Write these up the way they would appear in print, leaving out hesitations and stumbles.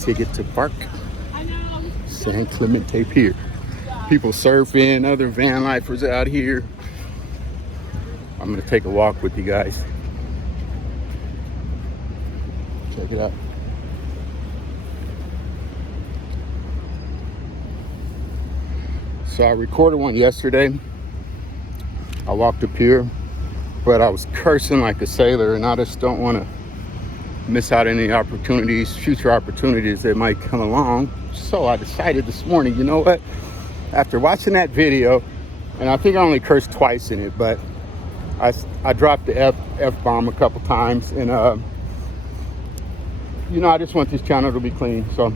ticket to park. San Clemente Pier. People surfing, other van lifers out here. I'm gonna take a walk with you guys. Check it out. So I recorded one yesterday. I walked the pier, but I was cursing like a sailor, and I just don't want to miss out any opportunities, future opportunities that might come along. So I decided this morning, you know what? After watching that video, and I think I only cursed twice in it, but I dropped the F-bomb a couple times, and you know, I just want this channel to be clean. So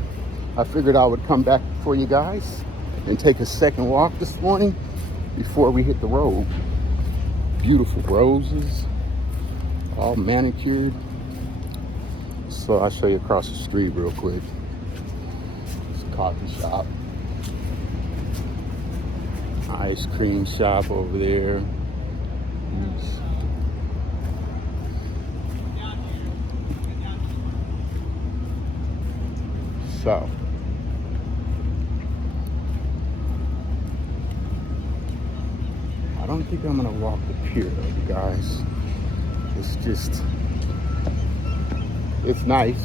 I figured I would come back for you guys and take a second walk this morning before we hit the road. Beautiful roses, all manicured. So I'll show you across the street real quick. It's a coffee shop. Ice cream shop over there. So I don't think I'm gonna walk the pier though, you guys. It's nice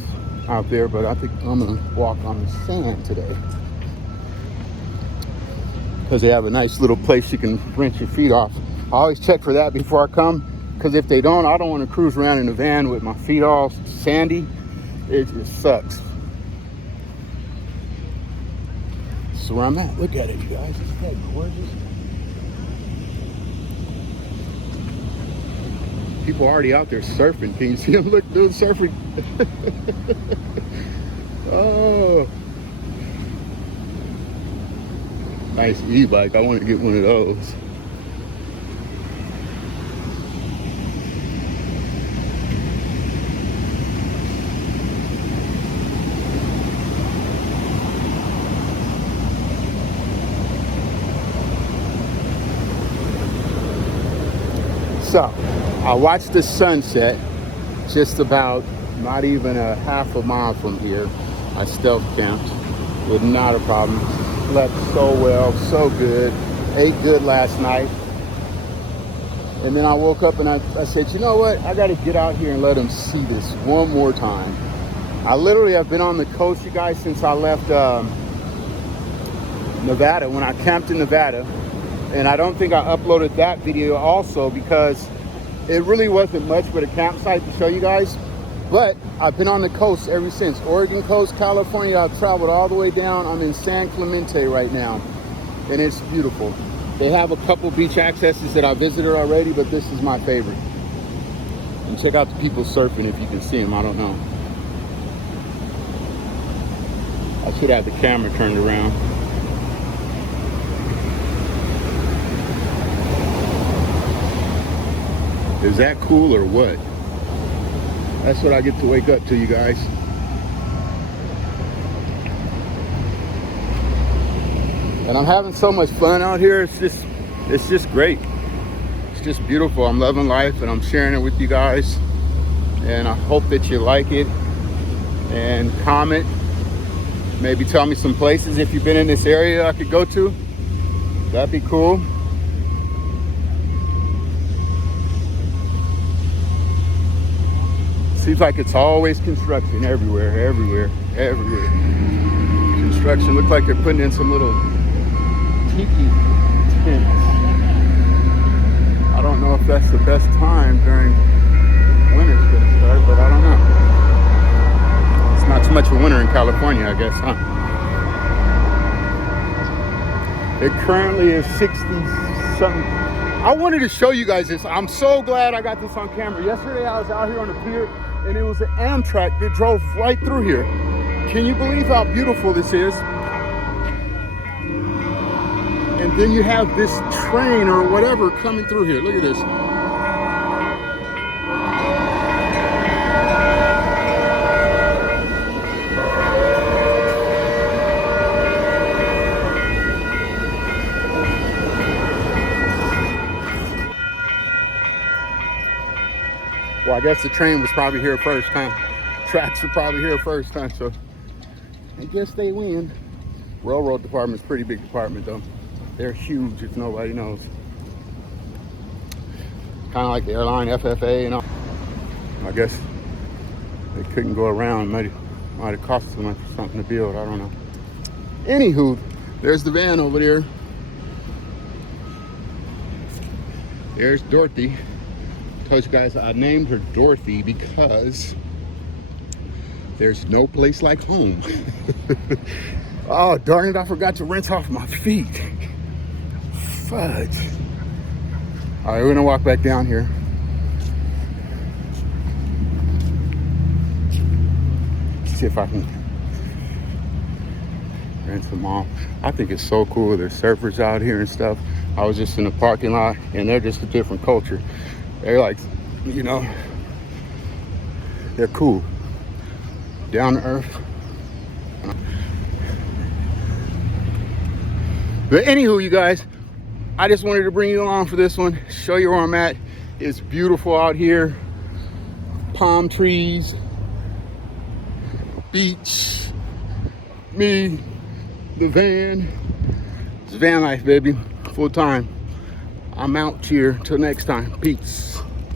out there, but I think I'm gonna walk on the sand today. Because they have a nice little place you can rinse your feet off. I always check for that before I come, because if they don't, I don't want to cruise around in the van with my feet all sandy. It just sucks. So where I'm at, look at it, you guys. Isn't that gorgeous? People already out there surfing. Can you see them? Look, doing surfing. Oh. Nice e-bike. I want to get one of those. So, I watched the sunset just about not even a half a mile from here. I stealth camped with not a problem. Slept so well, so good. Ate good last night. And then I woke up and I said, you know what? I got to get out here and let them see this one more time. I literally have been on the coast, you guys, since I left Nevada, when I camped in Nevada. And I don't think I uploaded that video also because it really wasn't much but a campsite to show you guys. But I've been on the coast ever since. Oregon coast, California. I've traveled all the way down. I'm in San Clemente right now. And it's beautiful. They have a couple beach accesses that I visited already, but this is my favorite. And check out the people surfing if you can see them. I don't know. I should have the camera turned around. Is that cool or what? That's what I get to wake up to, you guys. And I'm having so much fun out here. It's just great. It's just beautiful. I'm loving life and I'm sharing it with you guys. And I hope that you like it. And comment. Maybe tell me some places if you've been in this area I could go to. That'd be cool. Seems like it's always construction everywhere. Construction. Looks like they're putting in some little tiki tents. I don't know if that's the best time during winter's gonna start, but I don't know. It's not too much of winter in California, I guess, huh? It currently is 60-something. I wanted to show you guys this. I'm so glad I got this on camera. Yesterday I was out here on the pier and it was an Amtrak that drove right through here. Can you believe how beautiful this is? And then you have this train or whatever coming through here. Look at this. Well, I guess the train was probably here first, huh? Tracks were probably here first, huh? So I guess they win. Railroad department's a pretty big department though. They're huge if nobody knows. Kind of like the airline FFA and all. I guess they couldn't go around. Might have cost too much or something to build. I don't know. Anywho, there's the van over there. There's Dorothy. Told you guys I named her Dorothy because there's no place like home. Oh, darn it, I forgot to rinse off my feet. Fudge. All right, we're gonna walk back down here. See if I can rinse them off. I think it's so cool. There's surfers out here and stuff. I was just in the parking lot and they're just a different culture. They're like, you know, they're cool. Down to earth. But anywho, you guys, I just wanted to bring you along for this one, show you where I'm at. It's beautiful out here. Palm trees, beach, me, the van. It's van life, baby, full time. I'm out here till next time. Peace.